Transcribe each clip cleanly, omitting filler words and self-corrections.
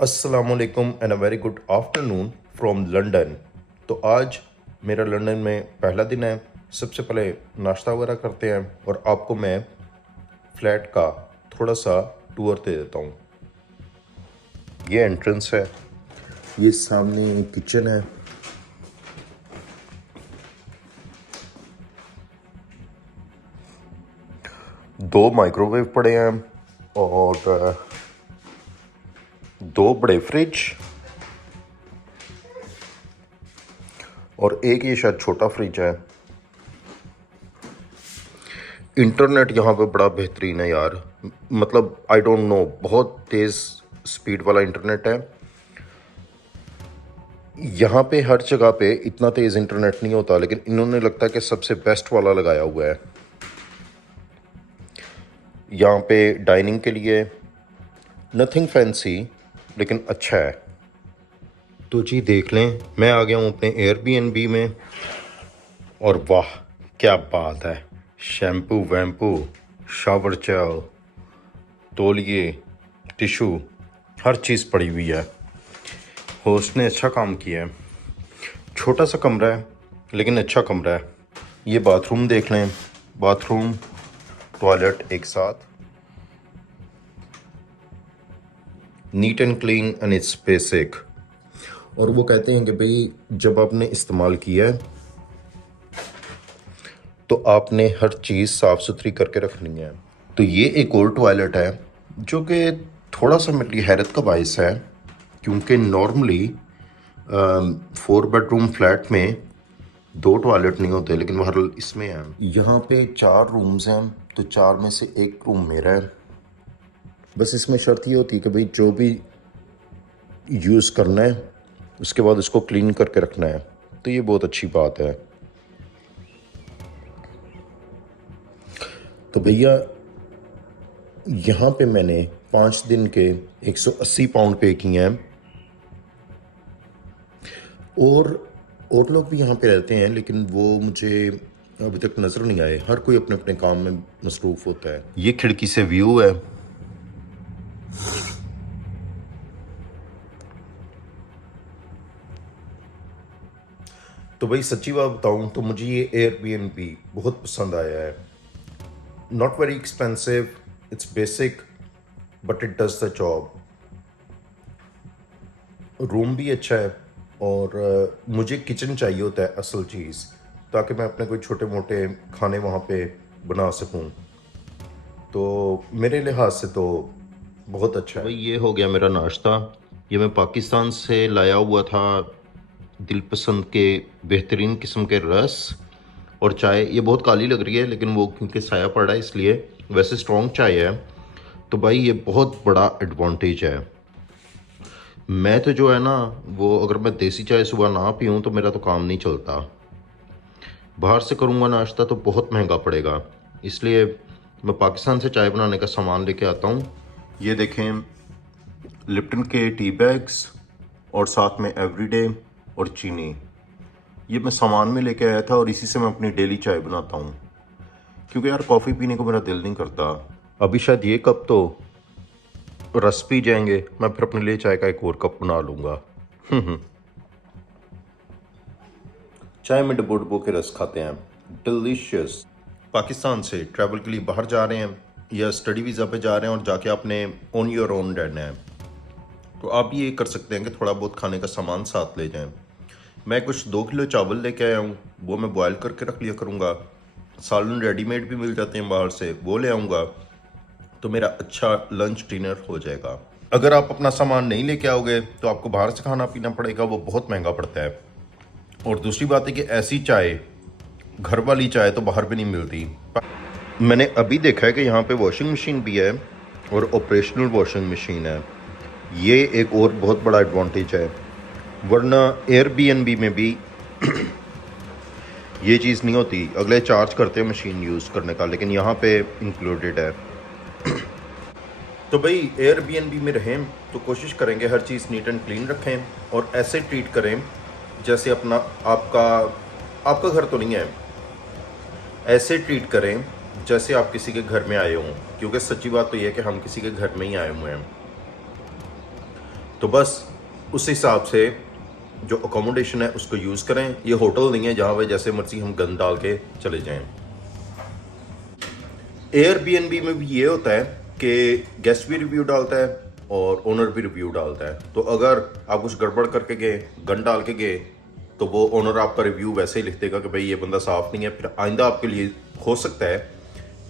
अस्सलामुअलैकुम and a very good afternoon from London. तो आज मेरा लंदन में पहला दिन है। सबसे पहले नाश्ता वगैरह करते हैं और आपको मैं फ्लैट का थोड़ा सा टूर दे देता हूँ। ये एंट्रेंस है, ये सामने किचन है, दो माइक्रोवेव पड़े हैं और दो बड़े फ्रिज और एक ये शायद छोटा फ्रिज है। इंटरनेट यहाँ पे बड़ा बेहतरीन है यार, मतलब आई डोंट नो, बहुत तेज़ स्पीड वाला इंटरनेट है। यहाँ पे हर जगह पे इतना तेज़ इंटरनेट नहीं होता, लेकिन इन्होंने लगता है कि सबसे बेस्ट वाला लगाया हुआ है। यहाँ पे डाइनिंग के लिए नथिंग फैंसी लेकिन अच्छा है। तो जी देख लें, मैं आ गया हूँ अपने एयरबीएनबी में और वाह क्या बात है। शैम्पू वैम्पू, शावर जेल, तौलिए, टिशू, हर चीज़ पड़ी हुई है। होस्ट ने अच्छा काम किया है। छोटा सा कमरा है लेकिन अच्छा कमरा है। ये बाथरूम देख लें, बाथरूम टॉयलेट एक साथ, neat and clean and it's basic. और वो कहते हैं कि भाई जब आपने इस्तेमाल किया है तो आपने हर चीज़ साफ़ सुथरी करके रखनी है। तो ये एक और टॉयलेट है जो कि थोड़ा सा मेरे लिए हैरत का बायस है, क्योंकि नॉर्मली 4 बेडरूम फ्लैट में दो टॉयलेट नहीं होते, लेकिन बहरहाल इसमें है। यहाँ पे 4 रूम्स हैं, तो 4 में से एक रूम मेरा है। बस इसमें शर्त ये होती है कि भाई जो भी यूज़ करना है उसके बाद इसको क्लीन करके रखना है, तो ये बहुत अच्छी बात है। तो भैया यहाँ पे मैंने 5 दिन के 180 पाउंड पे किए हैं। और लोग भी यहाँ पे रहते हैं, लेकिन वो मुझे अभी तक नज़र नहीं आए। हर कोई अपने अपने काम में मसरूफ़ होता है। ये खिड़की से व्यू है। तो भाई सच्ची बात बताऊँ तो मुझे ये एयरबीएनबी बहुत पसंद आया है। Not very expensive, it's basic but it does the job. Room भी अच्छा है और मुझे किचन चाहिए होता है असल चीज़, ताकि मैं अपने कोई छोटे मोटे खाने वहाँ पे बना सकूँ। तो मेरे लिहाज से तो बहुत अच्छा है। भाई ये हो गया मेरा नाश्ता। ये मैं पाकिस्तान से लाया हुआ था दिल पसंद के बेहतरीन किस्म के रस और चाय। ये बहुत काली लग रही है लेकिन वो क्योंकि साया पड़ रहा है इसलिए, वैसे स्ट्रॉन्ग चाय है। तो भाई ये बहुत बड़ा एडवांटेज है। मैं तो जो है ना, वो अगर मैं देसी चाय सुबह ना पीऊँ तो मेरा तो काम नहीं चलता। बाहर से करूँगा नाश्ता तो बहुत महंगा पड़ेगा, इसलिए मैं पाकिस्तान से चाय बनाने का सामान लेके आता हूँ। ये देखें, लिप्टन के टी बैग्स और साथ में एवरीडे और चीनी। ये मैं सामान में लेके आया था और इसी से मैं अपनी डेली चाय बनाता हूँ, क्योंकि यार कॉफ़ी पीने को मेरा दिल नहीं करता। अभी शायद ये कप तो रस पी जाएंगे, मैं फिर अपने लिए चाय का एक और कप बना लूँगा। चाय में डबो डबो के रस खाते हैं, डिलीशियस। पाकिस्तान से ट्रैवल के लिए बाहर जा रहे हैं या स्टडी वीज़ा पे जा रहे हैं और जाके आपने ऑन योर ओन रहना है, तो आप ये कर सकते हैं कि थोड़ा बहुत खाने का सामान साथ ले जाएं। मैं कुछ 2 किलो चावल लेके आया हूँ, वो मैं बॉयल करके रख लिया करूँगा। सालन रेडीमेड भी मिल जाते हैं बाहर से, वो ले आऊँगा, तो मेरा अच्छा लंच डिनर हो जाएगा। अगर आप अपना सामान नहीं लेके आओगे तो आपको बाहर से खाना पीना पड़ेगा, वो बहुत महंगा पड़ता है। और दूसरी बात है कि ऐसी चाय, घर वाली चाय तो बाहर भी नहीं मिलती। मैंने अभी देखा है कि यहाँ पे वॉशिंग मशीन भी है और ऑपरेशनल वॉशिंग मशीन है। ये एक और बहुत बड़ा एडवांटेज है, वरना एयरबीएनबी में भी ये चीज़ नहीं होती। अगले चार्ज करते हैं मशीन यूज़ करने का, लेकिन यहाँ पे इंक्लूडेड है। तो भाई एयरबीएनबी में रहें तो कोशिश करेंगे हर चीज़ नीट एंड क्लीन रखें और ऐसे ट्रीट करें जैसे अपना आपका घर तो नहीं है। ऐसे ट्रीट करें जैसे आप किसी के घर में आए हों, क्योंकि सच्ची बात तो यह है कि हम किसी के घर में ही आए हुए हैं। तो बस उस हिसाब से जो अकोमोडेशन है उसको यूज़ करें। ये होटल नहीं है जहाँ पे जैसे मर्जी हम गंद डाल के चले जाएं। एयरबीएनबी में भी ये होता है कि गेस्ट भी रिव्यू डालता है और ओनर भी रिव्यू डालता है। तो अगर आप कुछ गड़बड़ करके गए, गंद डाल के गए, तो वो ओनर आपका रिव्यू वैसे ही लिख देगा कि भाई ये बंदा साफ़ नहीं है। फिर आइंदा आपके लिए हो सकता है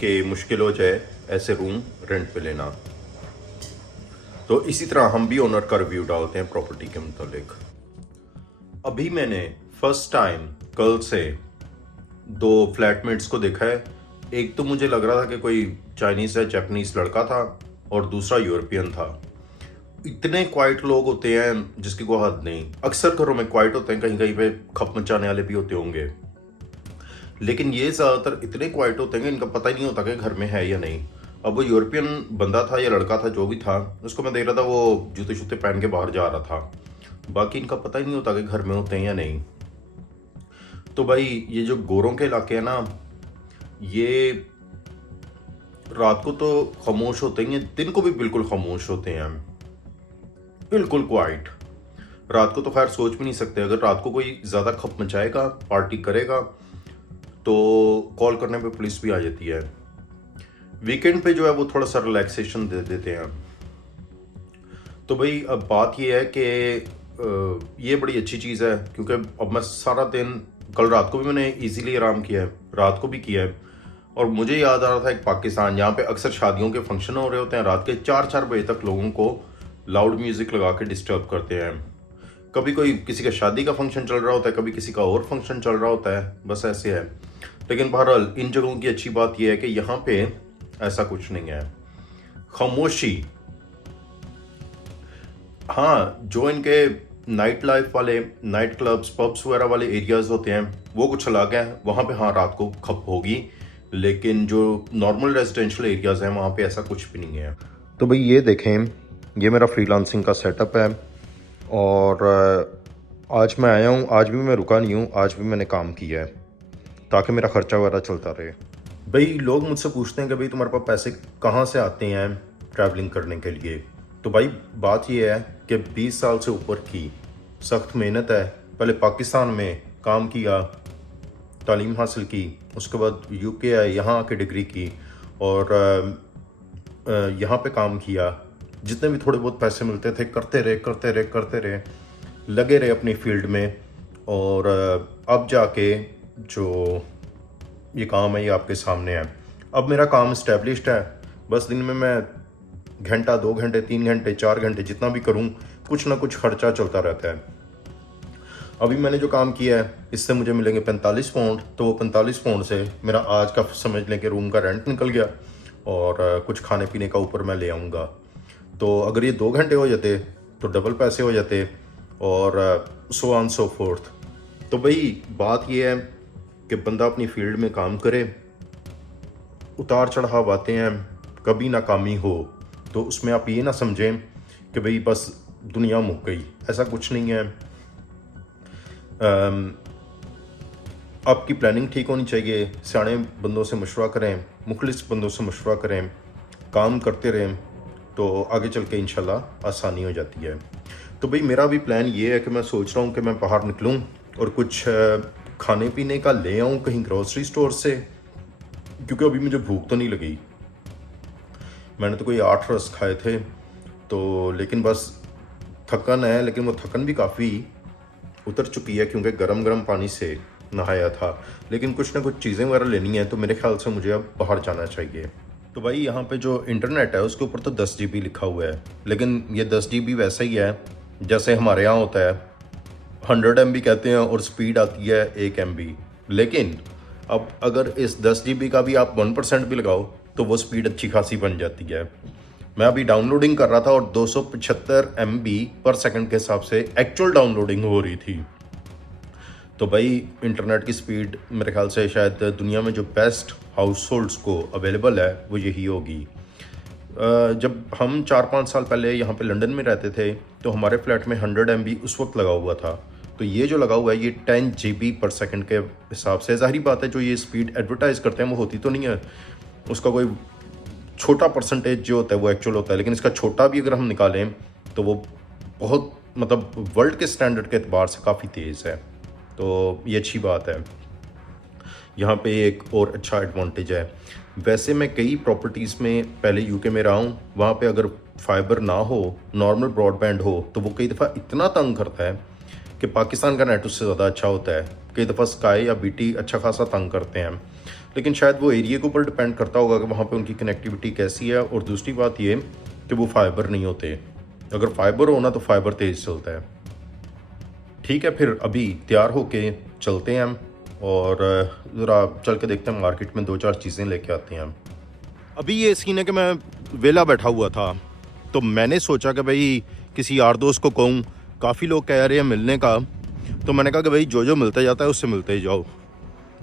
कि मुश्किल हो जाए ऐसे रूम रेंट पे लेना। तो इसी तरह हम भी ओनर का रिव्यू डालते हैं प्रॉपर्टी के मुतालिक। अभी मैंने फर्स्ट टाइम कल से 2 फ्लैटमेट्स को देखा है। एक तो मुझे लग रहा था कि कोई चाइनीज़ या जापानीज़ लड़का था और दूसरा यूरोपियन था। इतने क्वाइट लोग होते हैं जिसकी कोई हद नहीं। अक्सर घरों में क्वाइट होते हैं, कहीं कहीं पे खप मचाने वाले भी होते होंगे, लेकिन ये ज़्यादातर इतने क्वाइट होते हैं कि इनका पता ही नहीं होता कि घर में है या नहीं। अब वो यूरोपियन बंदा था या लड़का था, जो भी था, उसको मैं देख रहा था वो जूते शूते पहन के बाहर जा रहा था। बाकी इनका पता ही नहीं होता कि घर में होते हैं या नहीं। तो भाई ये जो गोरों के इलाके हैं ना, ये रात को तो खामोश होते हैं, दिन को भी बिल्कुल खामोश होते हैं, बिल्कुल क्वाइट। रात को तो खैर सोच भी नहीं सकते। अगर रात को कोई ज़्यादा खप मचाएगा, पार्टी करेगा, तो कॉल करने पे पुलिस भी आ जाती है। वीकेंड पे जो है वो थोड़ा सा रिलैक्सेशन दे देते हैं। तो भाई अब बात ये है कि ये बड़ी अच्छी चीज़ है, क्योंकि अब मैं सारा दिन, कल रात को भी मैंने इजीली आराम किया है, रात को भी किया है। और मुझे याद आ रहा था एक पाकिस्तान, जहाँ पे अक्सर शादियों के फंक्शन हो रहे होते हैं, रात के 4-4 बजे तक लोगों को लाउड म्यूज़िक लगा के डिस्टर्ब करते हैं। कभी कोई किसी का शादी का फंक्शन चल रहा होता है, कभी किसी का और फंक्शन चल रहा होता है, बस ऐसे है। लेकिन बहरहाल इन जगहों की अच्छी बात यह है कि यहाँ पे ऐसा कुछ नहीं है, खामोशी। हाँ, जो इनके नाइट लाइफ वाले, नाइट क्लब्स, पब्स वगैरह वाले एरियाज होते हैं, वो कुछ अलग है, वहाँ पे हाँ रात को खप होगी। लेकिन जो नॉर्मल रेजिडेंशियल एरियाज हैं वहाँ पे ऐसा कुछ भी नहीं है। तो भाई ये देखें, ये मेरा फ्रीलांसिंग का सेटअप है और आज मैं आया हूँ। आज भी मैं रुका नहीं हूँ, आज भी मैंने काम किया है ताकि मेरा खर्चा वगैरह चलता रहे। भाई लोग मुझसे पूछते हैं कि भाई तुम्हारे पास पैसे कहाँ से आते हैं ट्रैवलिंग करने के लिए। तो भाई बात ये है कि 20 साल से ऊपर की सख्त मेहनत है। पहले पाकिस्तान में काम किया, तालीम हासिल की, उसके बाद यूके आए, यहाँ आके डिग्री की और यहाँ पे काम किया। जितने भी थोड़े बहुत पैसे मिलते थे करते रहे, लगे रहे अपनी फील्ड में। और अब जाके जो ये काम है ये आपके सामने है। अब मेरा काम इस्टेब्लिश्ड है, बस दिन में मैं घंटा, 2 घंटे, 3 घंटे, 4 घंटे जितना भी करूं, कुछ ना कुछ खर्चा चलता रहता है। अभी मैंने जो काम किया है इससे मुझे मिलेंगे 45 पाउंड। तो वो 45 पाउंड से मेरा आज का समझ लें कि रूम का रेंट निकल गया और कुछ खाने पीने का ऊपर मैं ले आऊँगा। तो अगर ये 2 घंटे हो जाते तो डबल पैसे हो जाते और सो ऑन सो फोर्थ। तो भाई बात ये है कि बंदा अपनी फील्ड में काम करे, उतार चढ़ाव आते हैं, कभी नाकामी हो तो उसमें आप ये ना समझें कि भाई बस दुनिया मुक गई, ऐसा कुछ नहीं है। आपकी प्लानिंग ठीक होनी चाहिए, सियाने बंदों से मशवरा करें, मुखलिस बंदों से मशवरा करें, काम करते रहें, तो आगे चल के इंशाल्लाह आसानी हो जाती है। तो भाई मेरा भी प्लान ये है कि मैं सोच रहा हूँ कि मैं बाहर निकलूँ और कुछ खाने पीने का ले आऊँ कहीं ग्रोसरी स्टोर से, क्योंकि अभी मुझे भूख तो नहीं लगी। मैंने तो कोई 8 रस खाए थे तो, लेकिन बस थकन है, लेकिन वो थकन भी काफ़ी उतर चुकी है क्योंकि गरम पानी से नहाया था। लेकिन कुछ ना कुछ चीज़ें वगैरह लेनी है तो मेरे ख्याल से मुझे अब बाहर जाना चाहिए। तो भाई यहाँ पे जो इंटरनेट है उसके ऊपर तो 10 GB लिखा हुआ है, लेकिन ये 10 GB वैसा ही है जैसे हमारे यहाँ होता है 100 MB कहते हैं और स्पीड आती है 1 MB। लेकिन अब अगर इस 10 GB का भी आप 1% भी लगाओ तो वो स्पीड अच्छी खासी बन जाती है। मैं अभी डाउनलोडिंग कर रहा था और 275 MB पर सेकंड के हिसाब से एक्चुअल डाउनलोडिंग हो रही थी। तो भाई इंटरनेट की स्पीड मेरे ख्याल से शायद दुनिया में जो बेस्ट हाउस होल्ड्स को अवेलेबल है वो यही होगी। जब हम 4-5 साल पहले यहाँ पे लंदन में रहते थे तो हमारे फ्लैट में 100 MB उस वक्त लगा हुआ था। तो ये जो लगा हुआ है ये 10 GB पर सेकंड के हिसाब से, ज़ाहिर बात है जो ये स्पीड एडवर्टाइज़ करते हैं वो होती तो नहीं है, उसका कोई छोटा परसेंटेज जो होता है वो एक्चुअल होता है। लेकिन इसका छोटा भी अगर हम निकालें तो वो बहुत मतलब वर्ल्ड के स्टैंडर्ड के एतबार से काफ़ी तेज़ है, तो ये अच्छी बात है। यहाँ पे एक और अच्छा एडवांटेज है, वैसे मैं कई प्रॉपर्टीज़ में पहले यूके में रहा हूँ, वहाँ पे अगर फाइबर ना हो, नॉर्मल ब्रॉडबैंड हो, तो वो कई दफ़ा इतना तंग करता है कि पाकिस्तान का नेट उससे ज़्यादा अच्छा होता है। कई दफ़ा स्काई या बीटी अच्छा खासा तंग करते हैं, लेकिन शायद वो एरिया के ऊपर डिपेंड करता होगा कि वहाँ पे उनकी कनेक्टिविटी कैसी है। और दूसरी बात ये कि वो फाइबर नहीं होते, अगर फाइबर हो ना तो फाइबर तेज़ चलता है। ठीक है, फिर अभी तैयार होके चलते हैं हम और ज़रा चल के देखते हैं मार्केट में, 2-4 चीज़ें लेके आते हैं हम। अभी ये सीन है कि मैं वेला बैठा हुआ था, तो मैंने सोचा कि भाई किसी यार दोस्त को कहूँ, काफ़ी लोग कह रहे हैं मिलने का, तो मैंने कहा कि भाई जो जो मिलता जाता है उससे मिलते ही जाओ।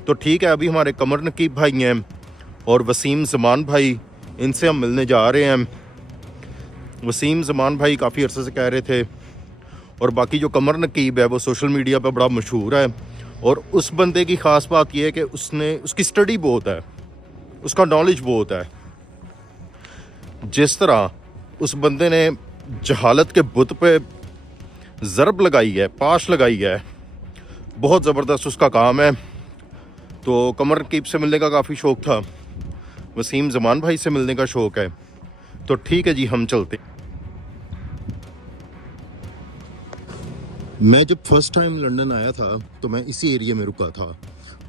तो ठीक है, अभी हमारे कमर नकीब भाई हैं और वसीम ज़मान भाई, इनसे हम मिलने जा रहे हैं। वसीम ज़मान भाई काफ़ी अरसे से कह रहे थे, और बाकी जो कमर नकीब है वो सोशल मीडिया पे बड़ा मशहूर है, और उस बंदे की ख़ास बात यह है कि उसकी स्टडी बहुत है, उसका नॉलेज बहुत है। जिस तरह उस बंदे ने जहालत के बुत पे ज़रब लगाई है, पाश लगाई है, बहुत ज़बरदस्त उसका काम है। तो कमर नकीब से मिलने का काफ़ी शौक़ था, वसीम ज़मान भाई से मिलने का शौक़ है, तो ठीक है जी, हम चलते। मैं जब फर्स्ट टाइम लंदन आया था तो मैं इसी एरिया में रुका था।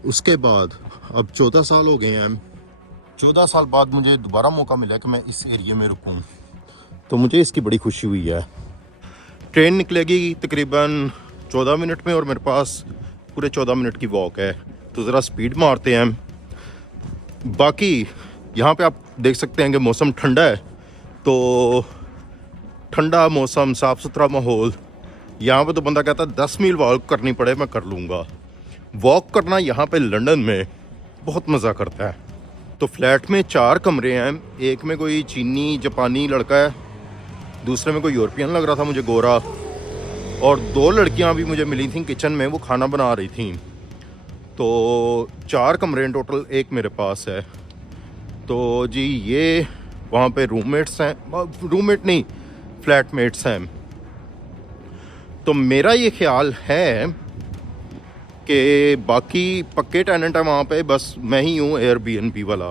उसके बाद अब 14 साल हो गए हैं। 14 साल बाद मुझे दोबारा मौका मिला कि मैं इस एरिया में रुकूं, तो मुझे इसकी बड़ी खुशी हुई है। ट्रेन निकलेगी तकरीबन 14 मिनट में और मेरे पास पूरे 14 मिनट की वॉक है, तो ज़रा स्पीड मारते हैं। बाकी यहाँ पे आप देख सकते हैं कि मौसम ठंडा है, तो ठंडा मौसम, साफ़ सुथरा माहौल। यहाँ पे तो बंदा कहता है 10 मील वॉक करनी पड़े मैं कर लूँगा। वॉक करना यहाँ पे लंदन में बहुत मज़ा करता है। तो फ्लैट में 4 कमरे हैं, एक में कोई चीनी जापानी लड़का है, दूसरे में कोई यूरोपियन लग रहा था मुझे, गोरा, और 2 लड़कियाँ भी मुझे मिली थी किचन में, वो खाना बना रही थी। तो 4 कमरे इन टोटल, एक मेरे पास है। तो जी ये वहाँ पे रूममेट्स हैं, रूममेट नहीं फ्लैटमेट्स हैं। तो मेरा ये ख्याल है कि बाकी पक्के टेनेंट है वहाँ पे, बस मैं ही हूँ एयरबीएनबी वाला।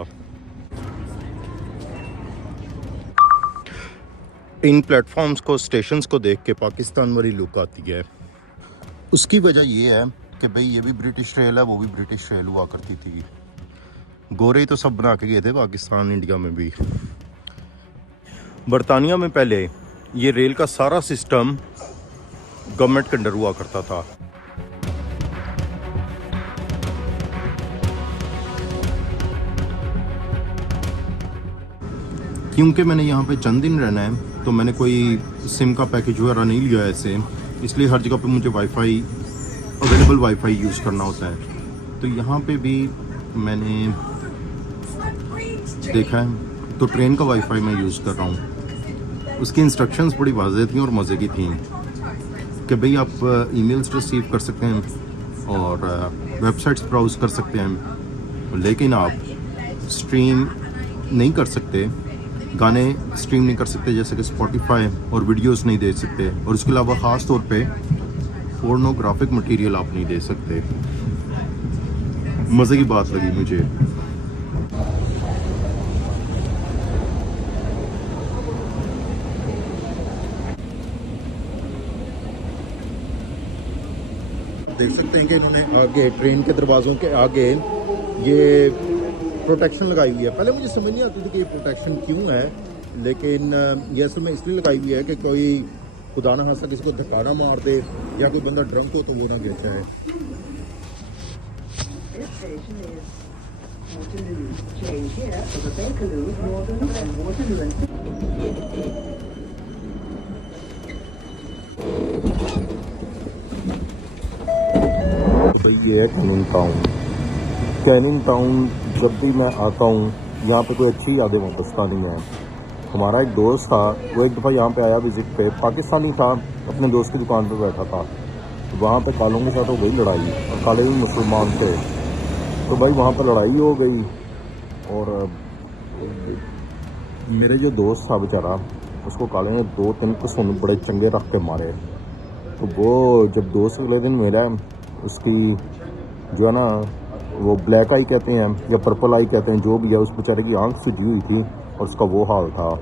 इन प्लेटफॉर्म्स को, स्टेशंस को देख के पाकिस्तान वाली लुक आती है। उसकी वजह ये है कि भाई ये भी ब्रिटिश रेल है, वो भी ब्रिटिश रेल हुआ करती थी। गोरे तो सब बना के गए थे पाकिस्तान, इंडिया में भी। बरतानिया में पहले ये रेल का सारा सिस्टम गवर्नमेंट के अंडर हुआ करता था। क्योंकि मैंने यहाँ पे चंद दिन रहना है, तो मैंने कोई सिम का पैकेज वगैरह नहीं लिया ऐसे, इसलिए हर जगह पे मुझे वाईफाई, अवेलेबल वाईफाई यूज़ करना होता है। तो यहाँ पे भी मैंने देखा है, तो ट्रेन का वाईफाई मैं यूज़ कर रहा हूँ। उसकी इंस्ट्रक्शंस बड़ी वाज़ेह थी और मज़े की थी कि भाई आप ईमेल्स रिसीव कर सकते हैं और वेबसाइट्स ब्राउज़ कर सकते हैं, लेकिन आप स्ट्रीम नहीं कर सकते, गाने स्ट्रीम नहीं कर सकते, जैसे कि स्पॉटिफाई, और वीडियोस नहीं दे सकते, और उसके अलावा ख़ास तौर पे पोर्नोग्राफिक मटेरियल आप नहीं दे सकते। मज़े की बात लगी मुझे। देख सकते हैं कि इन्होंने आगे ट्रेन के दरवाज़ों के आगे ये प्रोटेक्शन लगाई हुई है। पहले मुझे समझ नहीं आती थी कि ये प्रोटेक्शन क्यों है, लेकिन ये असल में इसलिए लगाई हुई है कि कोई खुदा ना खास्ता किसी को धक्का ना मार दे, या कोई बंदा ड्रंक हो तो वो ना गिर जाए। तो भाई ये है कैनिंग टाउन। कैनिंग टाउन जब भी मैं आता हूँ, यहाँ पे कोई अच्छी यादें वापसता नहीं है। हमारा एक दोस्त था, वो एक दफ़ा यहाँ पे आया विज़िट पे, पाकिस्तानी था, अपने दोस्त की दुकान पे बैठा था। वहाँ पे कालों के साथ हो गई लड़ाई, और काले भी मुसलमान थे, तो भाई वहाँ पर लड़ाई हो गई। और मेरे जो दोस्त था बेचारा, उसको काले ने 2-3 कसून बड़े चंगे रख के मारे। तो वो जब दोस्त अगले दिन मिला, उसकी जो है ना वो ब्लैक आई कहते हैं या पर्पल आई कहते हैं, जो भी है, उस बेचारे की आंख सूजी हुई थी और उसका वो हाल था।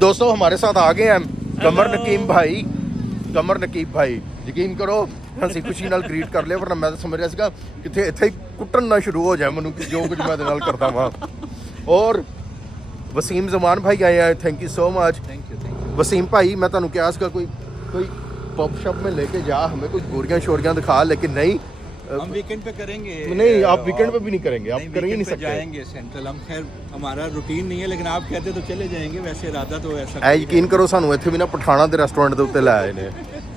दोस्तों हमारे साथ आ गए हैं कमर नकीब भाई। यकीन करो हंसी खुशी नाल ग्रीट कर लिया, वरना मैं तो समझ रहा सीगा किथे इत्थे ही कुट्टन ना शुरू हो जाए मैनू कि जो कुछ मैं नाल करता वहाँ। और वसीम जमान भाई आए हैं, thank you so much. Thank you. Wasim भाई मैं तुहानू क्या इसका कोई पब शॉप में लेके जा, हमें कुछ गोरियां शोरियां दिखा, लेकिन नहीं हम वीकेंड पे करेंगे। नहीं आप वीकेंड पे भी नहीं करेंगे, आप कर ही नहीं सकते। जाएंगे सेंट्रल, हम खैर हमारा रूटीन नहीं है, लेकिन आप कहते तो चले जाएंगे। वैसे इरादा तो ऐसा ਐ ਯਕੀਨ ਕਰੋ ਸਾਨੂੰ ਇੱਥੇ ਵੀ ਨਾ ਪਠਾਣਾ ਦੇ ਰੈਸਟੋਰੈਂਟ ਦੇ ਉੱਤੇ ਲੈ ਆਏ ਨੇ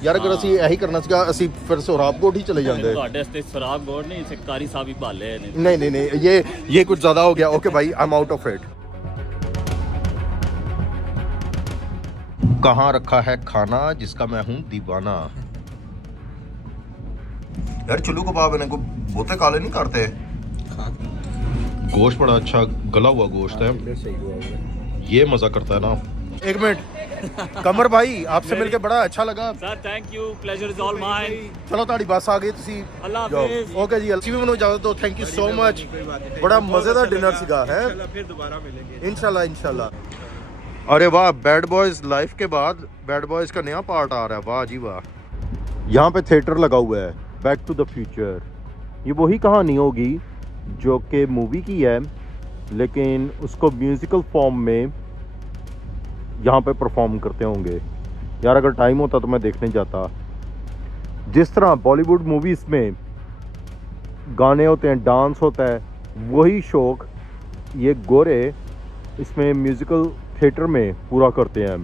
ਯਾਰ। ਅਗਰ ਅਸੀਂ ਇਹੀ ਕਰਨਾ ਸੀਗਾ ਅਸੀਂ ਫਿਰ सोहराबकोट ही चले जाते। ਤੁਹਾਡੇ ਵਾਸਤੇ सोहराबकोट नहीं, सरकारी साहब ही भाले ने। नहीं नहीं नहीं, ये कुछ ज़्यादा हो गया। ओके भाई, I am out of it. कहाँ रखा है खाना जिसका मैं हूँ दीवाना। यार चुल्लू कबाब इन्हें को बहुते काले नहीं करते। गोश्त बड़ा अच्छा गला हुआ गोश्त है, ये मज़ा करता है ना। एक मिनट कमर भाई, आपसे मिलके बड़ा अच्छा लगा sir. Thank you, pleasure is all mine. चलो ताड़ी बस आ गई, तुसी अल्लाह जाओ। हाफिज़। ओके जी, अच्छी भी मनो इजाजत दो। थैंक यू सो मच, बड़ा मजेदार डिनर सीगा है। फिर दोबारा मिलेंगे इंशाल्लाह। अरे वाह, बैड बॉयज लाइफ के बाद बैड बॉयज का नया पार्ट आ रहा है, वाह जी वाह। यहाँ पे थिएटर लगा हुआ है, बैक टू द फ्यूचर। ये वही कहानी होगी जो कि मूवी की है, लेकिन उसको म्यूजिकल फॉर्म में यहाँ पे परफॉर्म करते होंगे। यार अगर टाइम होता तो मैं देखने जाता। जिस तरह बॉलीवुड मूवीज़ में गाने होते हैं, डांस होता है, वही शौक ये गोरे इसमें म्यूज़िकल थिएटर में पूरा करते हैं।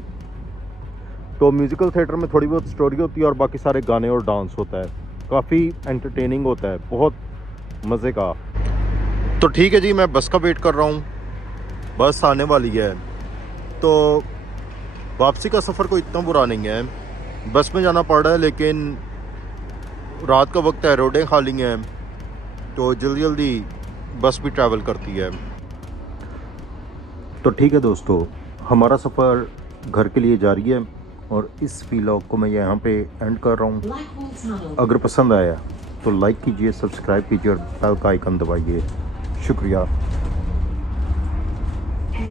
तो म्यूज़िकल थिएटर में थोड़ी बहुत स्टोरी होती है और बाकी सारे गाने और डांस होता है। काफ़ी एंटरटेनिंग होता है, बहुत मज़े का। तो ठीक है जी, मैं बस का वेट कर रहा हूँ, बस आने वाली है। तो वापसी का सफ़र कोई इतना बुरा नहीं है, बस में जाना पड़ रहा है, लेकिन रात का वक्त है, रोडें खाली हैं, तो जल्दी जल्दी बस भी ट्रैवल करती है। तो ठीक है दोस्तों, हमारा सफ़र घर के लिए जारी है और इस व्लॉग को मैं यहाँ पे एंड कर रहा हूँ। अगर पसंद आया तो लाइक कीजिए, सब्सक्राइब कीजिए और बेल का आइकन दबाइए। शुक्रिया।